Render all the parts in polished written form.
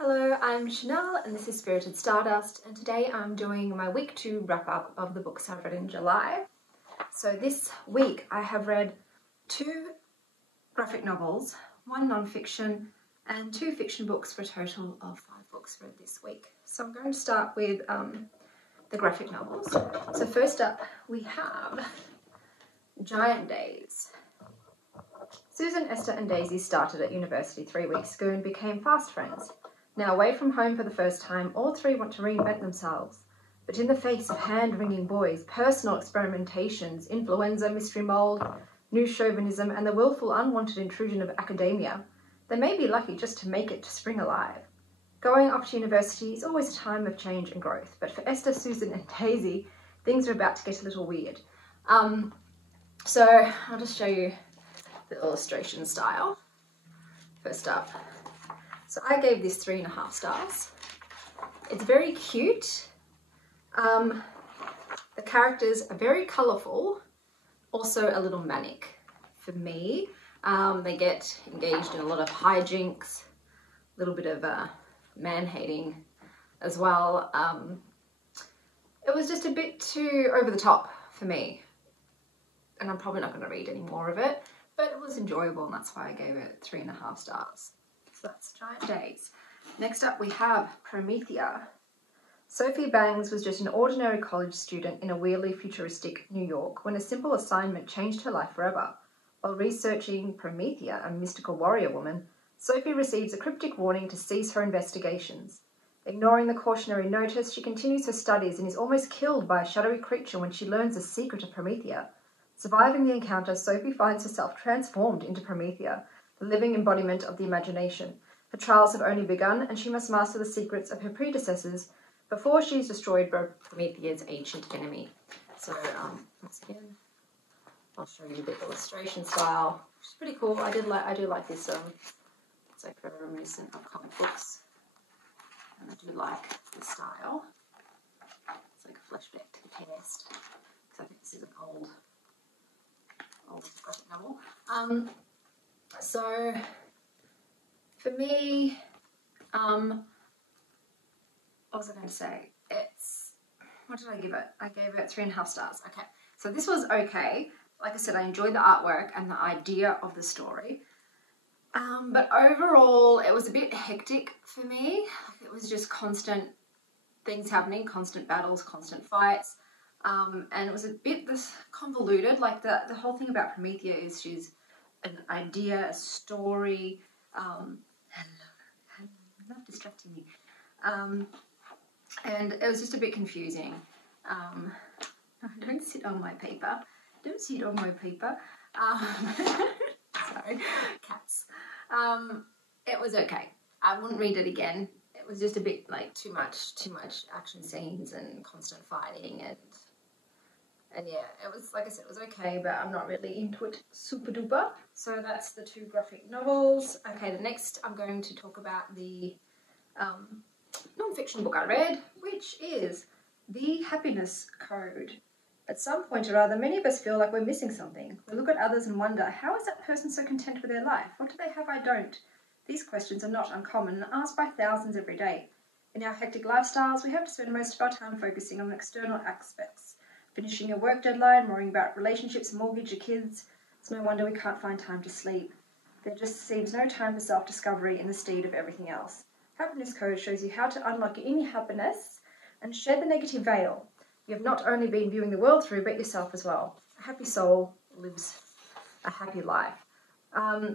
Hello, I'm Chanel and this is Spirited Stardust, and today I'm doing my week 2 wrap-up of the books I've read in July. So this week I have read 2 graphic novels, 1 non-fiction and 2 fiction books for a total of 5 books read this week. So I'm going to start with the graphic novels. So first up we have Giant Days. Susan, Esther and Daisy started at university 3 weeks ago and became fast friends. Now away from home for the first time, all 3 want to reinvent themselves. But in the face of hand-wringing boys, personal experimentations, influenza, mystery mould, new chauvinism, and the willful unwanted intrusion of academia, they may be lucky just to make it to spring alive. Going off to university is always a time of change and growth, but for Esther, Susan and Daisy, things are about to get a little weird. So I'll just show you the illustration style. First up. So I gave this 3.5 stars. It's very cute. The characters are very colourful, also a little manic for me. They get engaged in a lot of hijinks, a little bit of man-hating as well. It was just a bit too over the top for me, and I'm probably not going to read any more of it, but it was enjoyable and that's why I gave it 3.5 stars. So that's Giant Days. Next up we have Promethea. Sophie Bangs was just an ordinary college student in a weirdly futuristic New York when a simple assignment changed her life forever. While researching Promethea, a mystical warrior woman, Sophie receives a cryptic warning to cease her investigations. Ignoring the cautionary notice, she continues her studies and is almost killed by a shadowy creature when she learns the secret of Promethea. Surviving the encounter, Sophie finds herself transformed into Promethea, the living embodiment of the imagination. Her trials have only begun, and she must master the secrets of her predecessors before she is destroyed by Promethea's ancient enemy. So, once again, I'll show you the illustration style, which is pretty cool. I do like this. It's like very reminiscent of comic books, and I do like the style. It's like a flashback to the past, because I think this is an old graphic novel. So for me, what was I going to say? What did I give it? I gave it 3.5 stars. Okay, so this was okay. Like I said, I enjoyed the artwork and the idea of the story. But overall, it was a bit hectic for me. It was just constant things happening, constant battles, constant fights. And it was a bit convoluted. Like the whole thing about Promethea is she's an idea, a story. Hello, not distracting me. And it was just a bit confusing. Don't sit on my paper. Don't sit on my paper. Sorry, cats. It was okay. I wouldn't read it again. It was just a bit like too much action scenes and constant fighting and yeah, it was, like I said, it was okay, but I'm not really into it super duper. So that's the 2 graphic novels. Okay, the next I'm going to talk about the non-fiction book I read, which is The Happiness Code. At some point or other, many of us feel like we're missing something. We look at others and wonder, how is that person so content with their life? What do they have I don't? These questions are not uncommon and asked by thousands every day. In our hectic lifestyles, we have to spend most of our time focusing on external aspects. Finishing a work deadline, worrying about relationships, mortgage, or kids. It's no wonder we can't find time to sleep. There just seems no time for self-discovery in the stead of everything else. Happiness Code shows you how to unlock your inner happiness and shed the negative veil you have not only been viewing the world through, but yourself as well. A happy soul lives a happy life.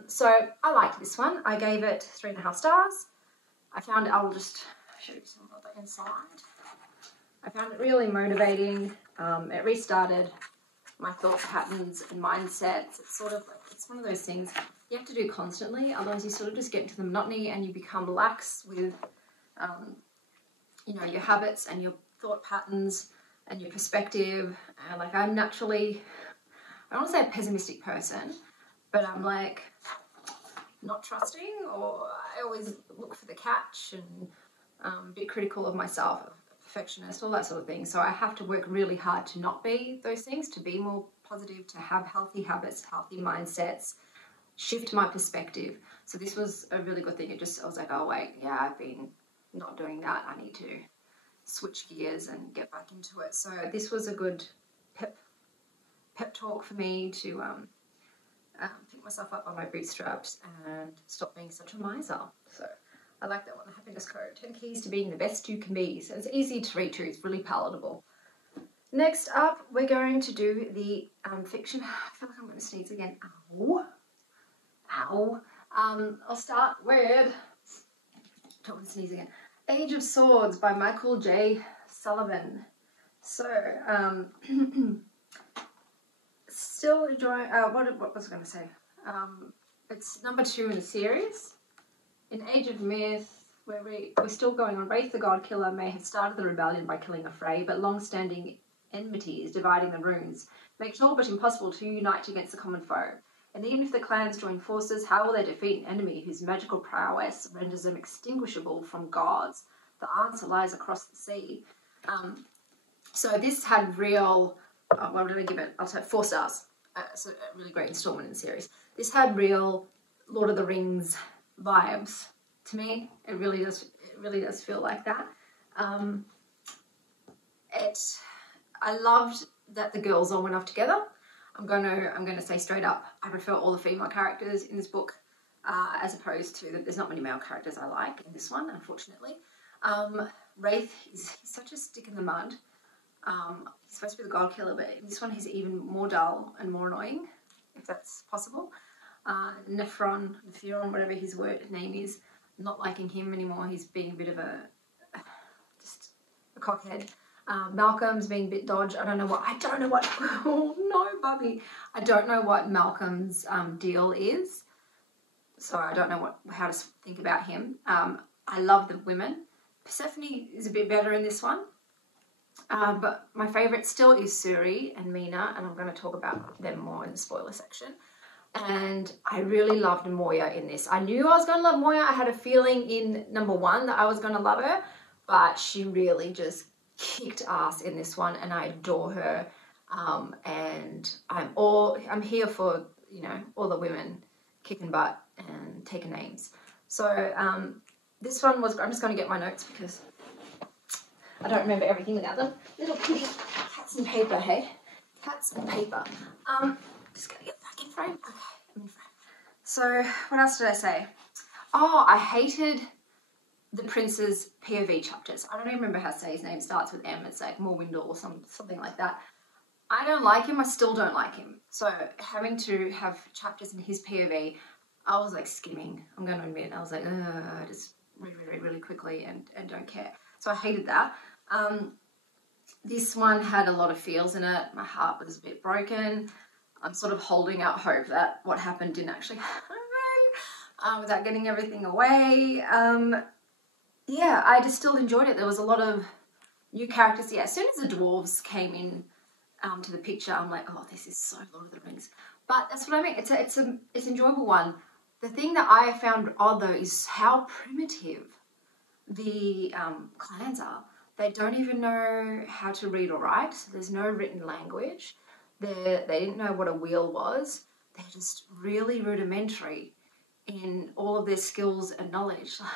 So I liked this one. I gave it 3.5 stars. I'll just show you some of the inside. I found it really motivating. It restarted my thought patterns and mindsets. It's sort of like, it's one of those things you have to do constantly, otherwise you sort of just get into the monotony and you become lax with, your habits and your thought patterns and your perspective. And like I'm naturally, I don't want to say a pessimistic person, but I'm like not trusting, or I always look for the catch and be critical of myself, perfectionist, all that sort of thing. So I have to work really hard to not be those things, to be more positive, to have healthy habits, healthy mindsets, shift my perspective. So this was a really good thing. I was like, oh wait, yeah, I've been not doing that. I need to switch gears and get back into it. So this was a good pep talk for me to pick myself up on my bootstraps and stop being such a miser. So I like that one, the happiness code. 10 keys to being the best you can be. So it's easy to read too. It's really palatable. Next up, we're going to do the fiction. I feel like I'm going to sneeze again. Ow. Ow. I'll start with, don't want to sneeze again. Age of Swords by Michael J. Sullivan. So, still enjoying, what was I going to say? It's number 2 in the series. In Age of Myth, where we're still going on, Wraith the God Killer may have started the rebellion by killing a Frey, but long-standing enmity is dividing the runes, make it all but impossible to unite against a common foe. And even if the clans join forces, how will they defeat an enemy whose magical prowess renders them extinguishable from gods? The answer lies across the sea. So this had real, what did I give it? I'll say 4 stars. It's a really great installment in the series. This had real Lord of the Rings vibes to me. It really does feel like that. I loved that the girls all went off together. I'm gonna say straight up, I prefer all the female characters in this book, as opposed to that there's not many male characters I like in this one, unfortunately. Wraith he's such a stick in the mud. He's supposed to be the god killer, but in this one he's even more dull and more annoying, if that's possible. Nephron, whatever his name is, not liking him anymore. He's being a bit of just a cockhead. Malcolm's being a bit dodge. I don't know what, oh no, Bubby. I don't know what Malcolm's deal is. So I don't know how to think about him. I love the women. Persephone is a bit better in this one. But my favourite still is Suri and Mina, and I'm going to talk about them more in the spoiler section. And I really loved Moya in this. I knew I was going to love Moya. I had a feeling in number 1 that I was going to love her, but she really just kicked ass in this one, and I adore her. And I'm here for, all the women kicking butt and taking names. So this one was, I'm just going to get my notes because I don't remember everything without them. Little kitty cats and paper, hey? Cats and paper. Just going to get back in frame. Okay, I'm in frame. So what else did I say? Oh, I hated the prince's POV chapters. I don't even remember how to say his name. It starts with M. It's like Morwindle or something like that. I don't like him. I still don't like him. So having to have chapters in his POV, I was like skimming. I'm going to admit. I was like, just read really quickly and don't care. So I hated that. This one had a lot of feels in it. My heart was a bit broken. I'm sort of holding out hope that what happened didn't actually happen without getting everything away. Yeah, I just still enjoyed it. There was a lot of new characters. Yeah, as soon as the dwarves came in to the picture, I'm like, oh, this is so Lord of the Rings. But that's what I mean. It's an enjoyable one. The thing that I found odd though is how primitive the clans are. They don't even know how to read or write. So there's no written language. They didn't know what a wheel was. They're just really rudimentary in all of their skills and knowledge. Like,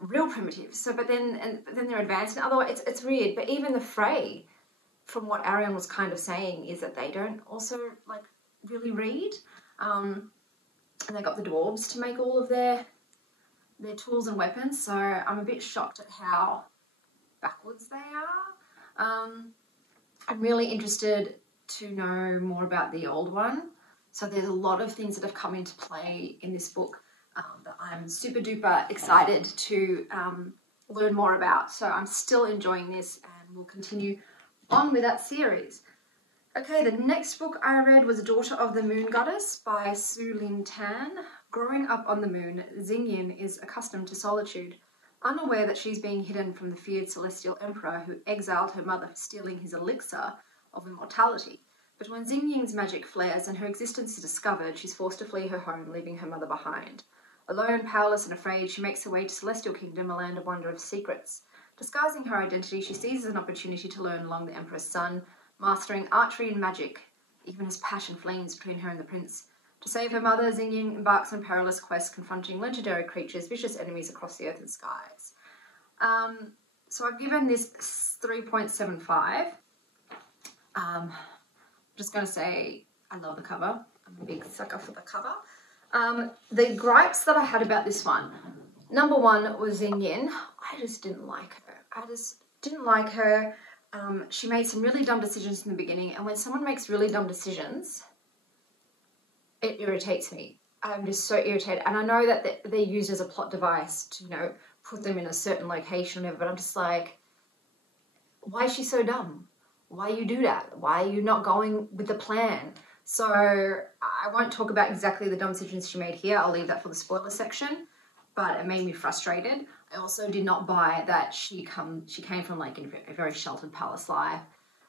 real primitive. So, but then they're advanced. And otherwise, it's weird. But even the Frey, from what Arion was kind of saying, is that they don't also like really read. And they got the dwarves to make all of their tools and weapons. So I'm a bit shocked at how backwards they are. I'm really interested to know more about the old one. So there's a lot of things that have come into play in this book that I'm super duper excited to learn more about. So I'm still enjoying this and we'll continue on with that series. Okay, the next book I read was Daughter of the Moon Goddess by Su Lin Tan. Growing up on the moon, Xingyin is accustomed to solitude, unaware that she's being hidden from the feared celestial emperor who exiled her mother for stealing his elixir of immortality. But when Xingyin's magic flares and her existence is discovered, she's forced to flee her home, leaving her mother behind. Alone, powerless and afraid, she makes her way to Celestial Kingdom, a land of wonder of secrets. Disguising her identity, she seizes an opportunity to learn along the Emperor's son, mastering archery and magic, even as passion flames between her and the prince. To save her mother, Xingyin embarks on a perilous quest, confronting legendary creatures, vicious enemies across the earth and skies. So I've given this 3.75. I'm just going to say I love the cover. I'm a big sucker for the cover. The gripes that I had about this one. Number one was Xingyin. I just didn't like her. She made some really dumb decisions in the beginning, and when someone makes really dumb decisions, it irritates me. I'm just so irritated. And I know that they're used as a plot device to, you know, put them in a certain location, but I'm just like, why is she so dumb? Why you do that? Why are you not going with the plan? So I won't talk about exactly the dumb decisions she made here. I'll leave that for the spoiler section, but it made me frustrated. I also did not buy that she came from like a very sheltered palace life,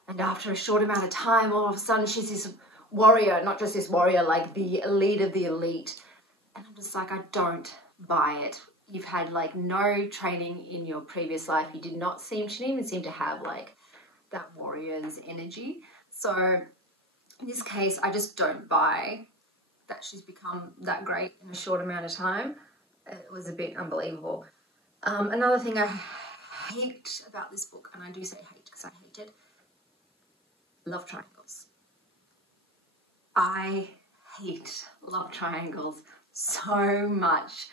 and after a short amount of time, all of a sudden she's this warrior, not just this warrior, like the elite of the elite. And I'm just like, I don't buy it. You've had like no training in your previous life. You didn't even seem to have like that warrior's energy. So in this case, I just don't buy that she's become that great in a short amount of time. It was a bit unbelievable. Another thing I hate about this book, and I do say hate because I hate it, love triangles. I hate love triangles so much.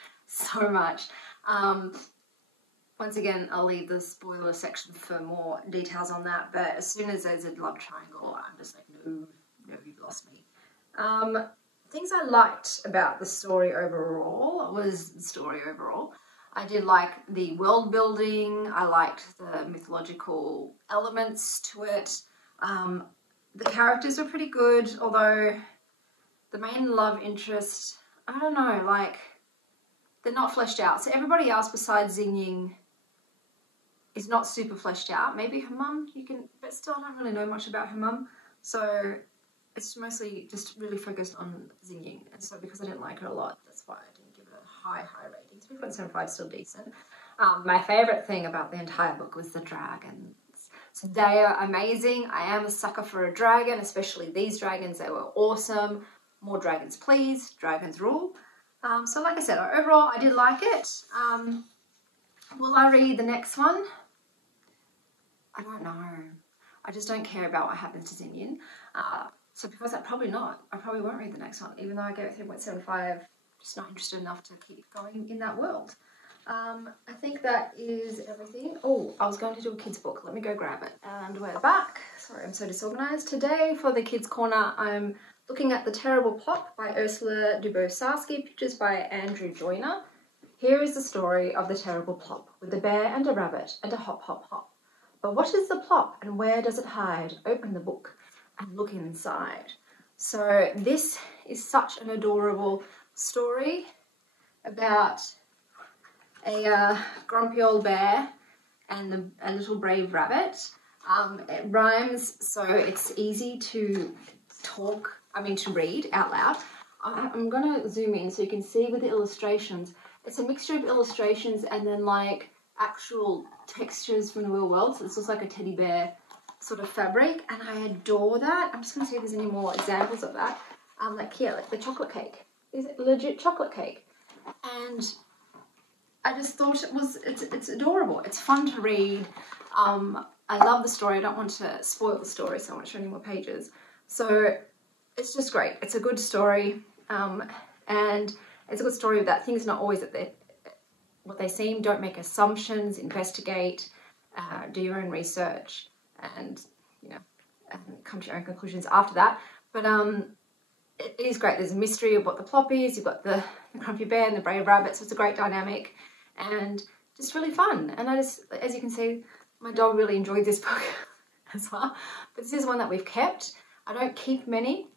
Once again, I'll leave the spoiler section for more details on that, but as soon as there's a love triangle, I'm just like, no, you've lost me. Things I liked about the story overall was the story overall. I did like the world building. I liked the mythological elements to it. The characters were pretty good, although the main love interest, I don't know, like, they're not fleshed out. So everybody else besides Xingyin is not super fleshed out. Maybe her mum, but still I don't really know much about her mum. So it's mostly just really focused on Xingyin. And so because I didn't like her a lot, that's why I didn't give it a high rating. 3.75 is still decent. My favourite thing about the entire book was the dragons. So they are amazing. I am a sucker for a dragon, especially these dragons. They were awesome. More dragons, please. Dragons rule. So like I said, overall, I did like it. Will I read the next one? I don't know. I just don't care about what happens to Xingyin. So because that, probably not. I probably won't read the next one, even though I gave it 3.75. Just not interested enough to keep going in that world. I think that is everything. Oh, I was going to do a kids book. Let me go grab it. And we're back. Sorry, I'm so disorganized. Today for the kids corner, I'm looking at The Terrible Plot by Ursula Dubosarski, pictures by Andrew Joyner. Here is the story of The Terrible Plop, with a bear and a rabbit and a hop, hop, hop. But what is the plop and where does it hide? Open the book and look inside. So this is such an adorable story about a grumpy old bear and a little brave rabbit. It rhymes, so it's easy to read out loud. I'm going to zoom in so you can see with the illustrations. It's a mixture of illustrations and then like actual textures from the real world. So this looks like a teddy bear sort of fabric, and I adore that. I'm just going to see if there's any more examples of that. Like here, like the chocolate cake. Is it legit chocolate cake? And I just thought it's adorable. It's fun to read. I love the story. I don't want to spoil the story, so I won't show any more pages. So it's just great. It's a good story, and it's a good story that things are not always what they seem. Don't make assumptions. Investigate. Do your own research, and come to your own conclusions after that. But it is great. There's a mystery of what the plop is. You've got the grumpy bear and the brave rabbit, so it's a great dynamic and just really fun. And as you can see, my dog really enjoyed this book as well. But this is one that we've kept. I don't keep many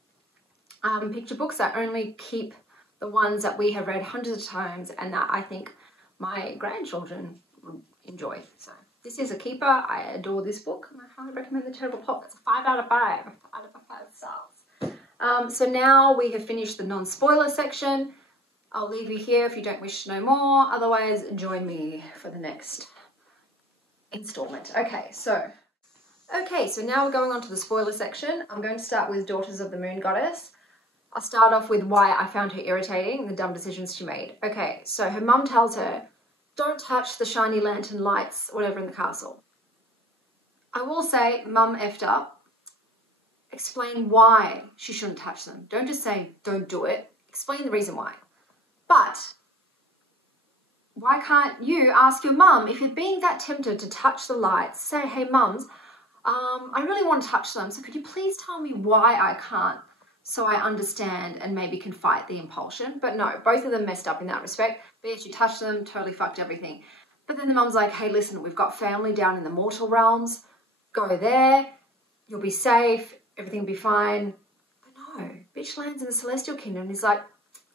picture books. I only keep the ones that we have read hundreds of times and that I think my grandchildren would enjoy. So this is a keeper. I adore this book and I highly recommend The Terrible Plop. That's a 5 out of 5. 5 out of 5 stars. So now we have finished the non-spoiler section. I'll leave you here if you don't wish to know more. Otherwise, join me for the next installment. Okay, so now we're going on to the spoiler section. I'm going to start with Daughters of the Moon Goddess. I'll start off with why I found her irritating and the dumb decisions she made. Okay, so her mum tells her, don't touch the shiny lantern lights, whatever, in the castle. I will say, mum effed up. Explain why she shouldn't touch them. Don't just say, don't do it. Explain the reason why. But why can't you ask your mum, if you're being that tempted to touch the lights, say, hey mums, I really want to touch them, so could you please tell me why I can't, so I understand and maybe can fight the impulsion? But no, both of them messed up in that respect. Bitch, you touched them, totally fucked everything. But then the mum's like, hey, listen, we've got family down in the mortal realms. Go there, you'll be safe, everything will be fine. But no, bitch lands in the celestial kingdom and he's like,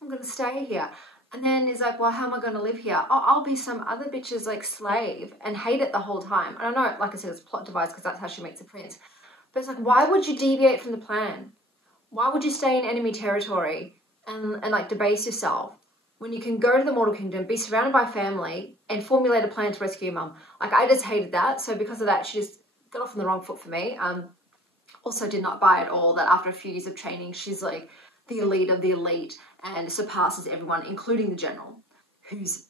I'm going to stay here. And then he's like, well, how am I going to live here? Oh, I'll be some other bitch's like slave and hate it the whole time. And I know, like I said, it's a plot device because that's how she meets the prince. But it's like, why would you deviate from the plan? Why would you stay in enemy territory and like debase yourself when you can go to the mortal kingdom, be surrounded by family and formulate a plan to rescue your mum? Like, I just hated that. So because of that, she just got off on the wrong foot for me. Also did not buy at all that after a few years of training, she's like the elite of the elite and surpasses everyone, including the general, who's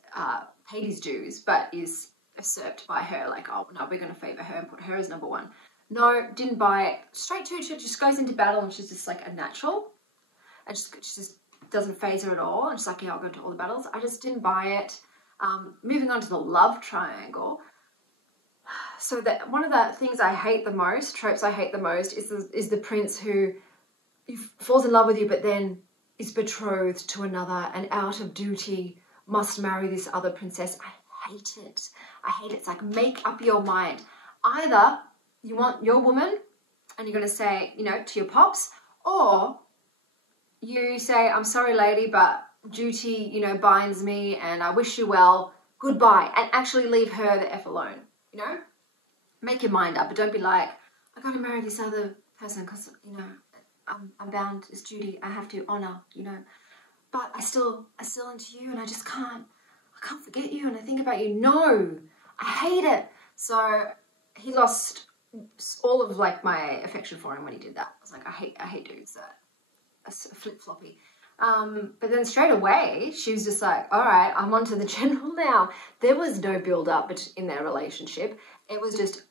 paid his dues, but is usurped by her. Like, oh, no, we're going to favour her and put her as number one. No, didn't buy it. Straight to it, she just goes into battle and she's just like a natural. And she just doesn't faze her at all. And she's like, yeah, I'll go to all the battles. I just didn't buy it. Moving on to the love triangle. So that one of the things I hate the most, tropes I hate the most, is the prince who falls in love with you, but then is betrothed to another and out of duty must marry this other princess. I hate it. I hate it. It's like, make up your mind. Either you want your woman and you're going to say, you know, to your pops, or you say, I'm sorry, lady, but duty, you know, binds me and I wish you well, goodbye, and actually leave her the F alone, you know? Make your mind up, but don't be like, I got to marry this other person because, you know, I'm bound, it's duty, I have to honour, you know, but I still into you and I can't forget you and I think about you. No, I hate it. So he lost all of like my affection for him when he did that. I was like, I hate dudes that are flip-floppy. But then straight away, she was just like, all right, I'm on to the general now. There was no build-up in their relationship. It was just,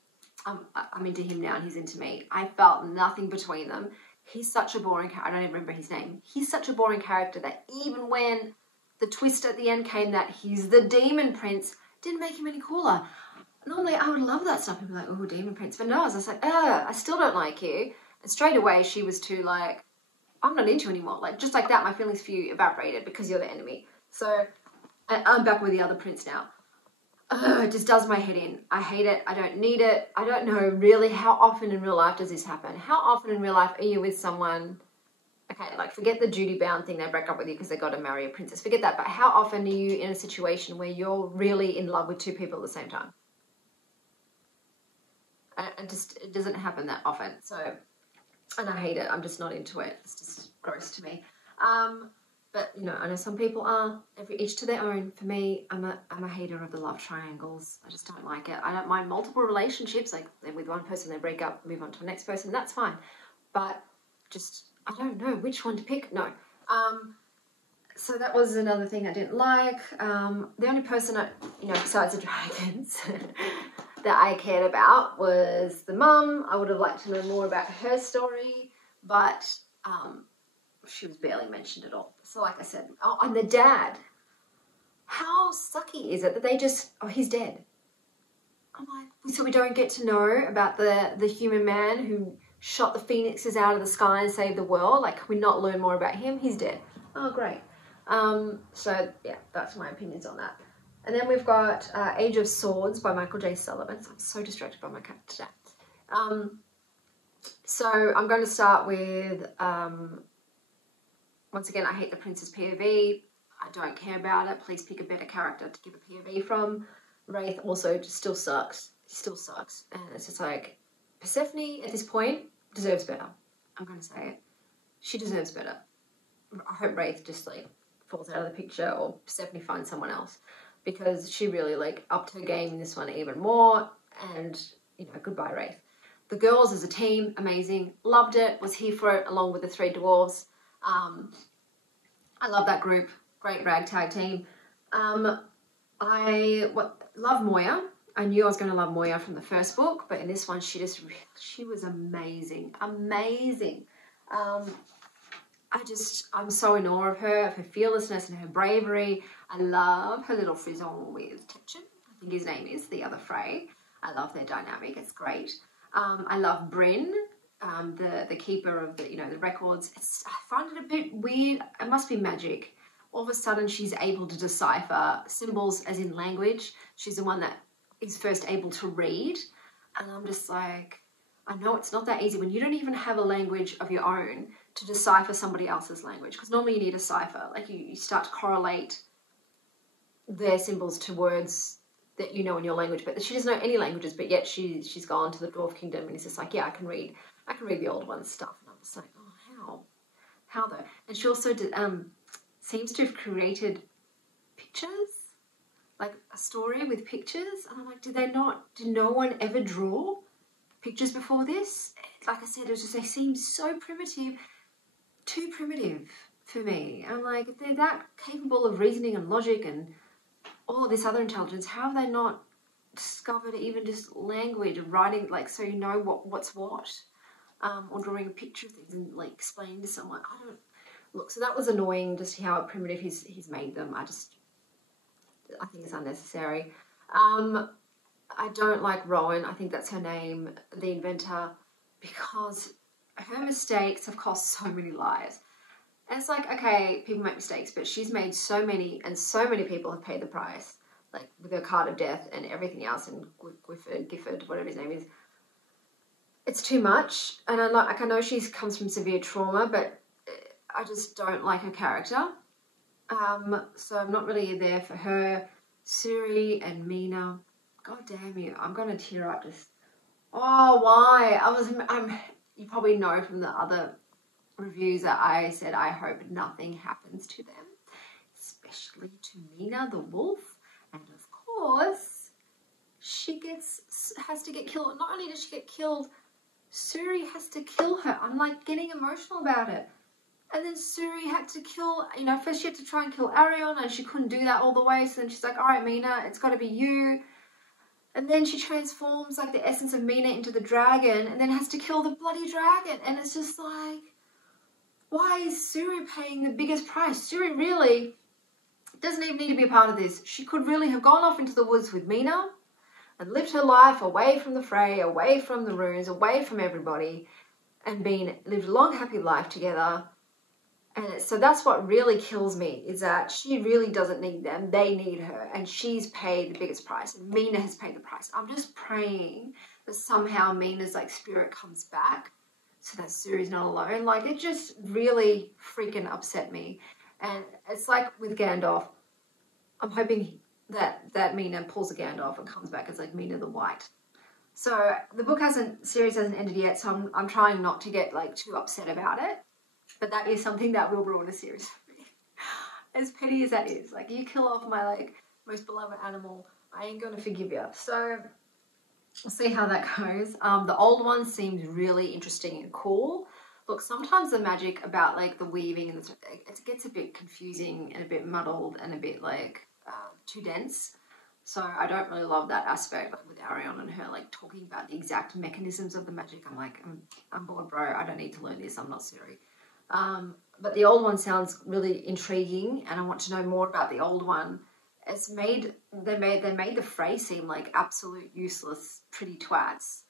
I'm into him now and he's into me. I felt nothing between them. He's such a boring character. I don't even remember his name. He's such a boring character that even when the twist at the end came that he's the demon prince, didn't make him any cooler. Normally, I would love that stuff. People like, oh, demon prince. But no, I was just like, I still don't like you. And straight away, she was too like, I'm not into you anymore. Like, just like that, my feelings for you evaporated because you're the enemy. So I'm back with the other prince now. It just does my head in. I hate it. I don't need it. I don't know really how often in real life does this happen. How often in real life are you with someone, okay, like forget the duty-bound thing, they break up with you because they got to marry a princess. Forget that. But how often are you in a situation where you're really in love with two people at the same time? And just, it doesn't happen that often. So, and I hate it. I'm just not into it. It's just gross to me. But, you know, I know some people are, each to their own. For me, I'm a hater of the love triangles. I just don't like it. I don't mind multiple relationships, like they're with one person, they break up, move on to the next person, that's fine. But just, I don't know which one to pick, no. So that was another thing I didn't like. The only person, besides the dragons that I cared about was the mum. I would have liked to know more about her story, but she was barely mentioned at all. So like I said, oh, and the dad. How sucky is it that they just, oh, he's dead. I'm like, so we don't get to know about the human man who shot the phoenixes out of the sky and saved the world? Like, can we not learn more about him? He's dead. Oh, great. So yeah, that's my opinions on that. And then we've got Age of Swords by Michael J. Sullivan. So I'm so distracted by my cat today. So I'm going to start with, once again, I hate the Princess POV. I don't care about it. Please pick a better character to give a POV from. Wraith also just still sucks. Still sucks. And it's just like, Persephone at this point deserves better. I'm going to say it. She deserves better. I hope Wraith just like falls out of the picture or Persephone finds someone else, because she really like upped her game in this one even more. And, you know, goodbye Wraith. The girls as a team, amazing. Loved it. Was here for it along with the three dwarves. I love that group. Great ragtag team. I love Moya. I knew I was going to love Moya from the first book, but in this one, she was amazing. Amazing. I'm so in awe of her fearlessness and her bravery. I love her little frisson with Tetchin. I think his name is, the other Frey. I love their dynamic. It's great. I love Bryn, the keeper of the records. I find it a bit weird. It must be magic. All of a sudden, she's able to decipher symbols as in language. She's the one that is first able to read. And I'm just like, I know it's not that easy when you don't even have a language of your own to decipher somebody else's language. Because normally you need a cipher. Like you start to correlate their symbols to words that you know in your language. But she doesn't know any languages, but yet she's gone to the Dwarf Kingdom and it's just like, yeah, I can read the old one's stuff. And I'm just like, oh, how though? And she also did, seems to have created pictures, like a story with pictures. And I'm like, did no one ever draw pictures before this? Like I said, they seem so primitive, too primitive for me. I'm like, if they're that capable of reasoning and logic and all of this other intelligence, how have they not discovered even just language and writing, like, so you know what's what, or drawing a picture of things and like explaining to someone? Look, so that was annoying, just how primitive he's made them. I think it's unnecessary. I don't like Rowan, I think that's her name, the inventor, because her mistakes have cost so many lives. And it's like, okay, people make mistakes, but she's made so many, and so many people have paid the price, like with her card of death and everything else, and Gifford, whatever his name is. It's too much, and I know she comes from severe trauma, but I just don't like her character. So I'm not really there for her. Suri and Mina, god damn you, I'm gonna tear up just. Oh, why? You probably know from the other reviews that I said I hope nothing happens to them, especially to Mina the wolf. And of course, she has to get killed. Not only does she get killed, Suri has to kill her. I'm like getting emotional about it. And then Suri had to kill, first she had to try and kill Arion, and she couldn't do that all the way. So then she's like, all right, Mina, it's got to be you. And then she transforms like the essence of Mina into the dragon, and then has to kill the bloody dragon. And it's just like, why is Suri paying the biggest price? Suri really doesn't even need to be a part of this. She could really have gone off into the woods with Mina and lived her life away from the fray, away from the runes, away from everybody, and lived a long, happy life together. And so that's what really kills me, is that she really doesn't need them. They need her, and she's paid the biggest price, and Mina has paid the price. I'm just praying that somehow Mina's like spirit comes back so that Suri's not alone. Like, it just really freaking upset me. And it's like with Gandalf, I'm hoping that Mina pulls a Gandalf and comes back as like Mina the White. So the series hasn't ended yet, so I'm trying not to get like too upset about it. But that is something that will ruin a series for me. As petty as that is. Like, you kill off my like most beloved animal, I ain't gonna forgive you. So we'll see how that goes. The old one seems really interesting and cool. Look, sometimes the magic about like the weaving and it gets a bit confusing and a bit muddled and a bit like too dense. So I don't really love that aspect, like with Arion and her like talking about the exact mechanisms of the magic. I'm like, I'm bored, bro. I don't need to learn this. I'm not Suri. But the old one sounds really intriguing, and I want to know more about the old one. They made the Frey seem like absolute useless pretty twats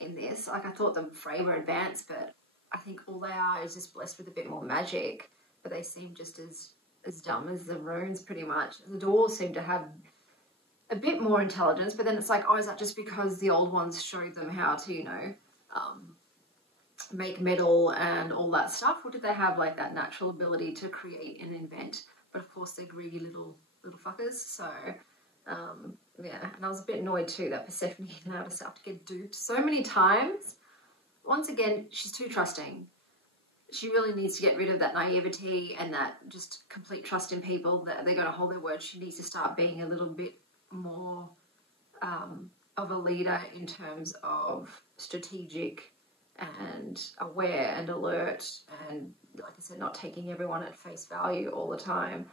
in this. Like, I thought the Frey were advanced, but I think all they are is just blessed with a bit more magic. But they seem just as dumb as the runes pretty much. The dwarves seem to have a bit more intelligence, but then it's like, oh, is that just because the old ones showed them how to, make metal and all that stuff, or did they have like that natural ability to create and invent? But of course they're greedy little fuckers. So yeah, and I was a bit annoyed too that Persephone allowed herself to get duped so many times. Once again, she's too trusting. She really needs to get rid of that naivety and that just complete trust in people that they're going to hold their word. She needs to start being a little bit more of a leader in terms of strategic and aware and alert, and like I said, not taking everyone at face value all the time.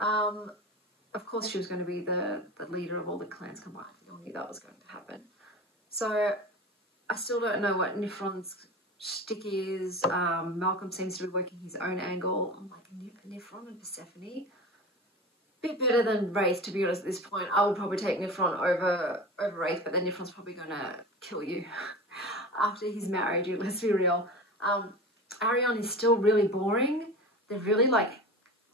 Of course she was going to be the leader of all the clans combined. We all knew that was going to happen. So I still don't know what Nifron's shtick is. Malcolm seems to be working his own angle. I'm like, Nifron and Persephone? Bit better than Wraith, to be honest, at this point. I would probably take Nifron over Wraith, but then Nifron's probably going to kill you after he's married you, let's be real. Arion is still really boring. They're really like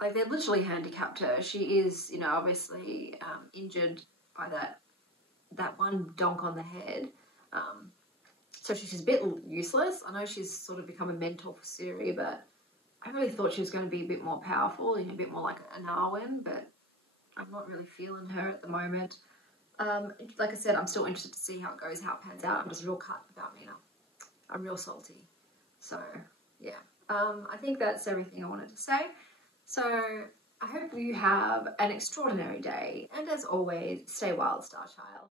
they're literally handicapped her. She is, you know, obviously injured by that one donk on the head. So she's a bit useless. I know she's sort of become a mentor for Siri, but I really thought she was going to be a bit more powerful, you know, a bit more like an Arwen, but I'm not really feeling her at the moment. Like I said, I'm still interested to see how it goes, how it pans out. I'm just real cut about Mina. I'm real salty. So, yeah. I think that's everything I wanted to say. So, I hope you have an extraordinary day. And as always, stay wild, Star Child.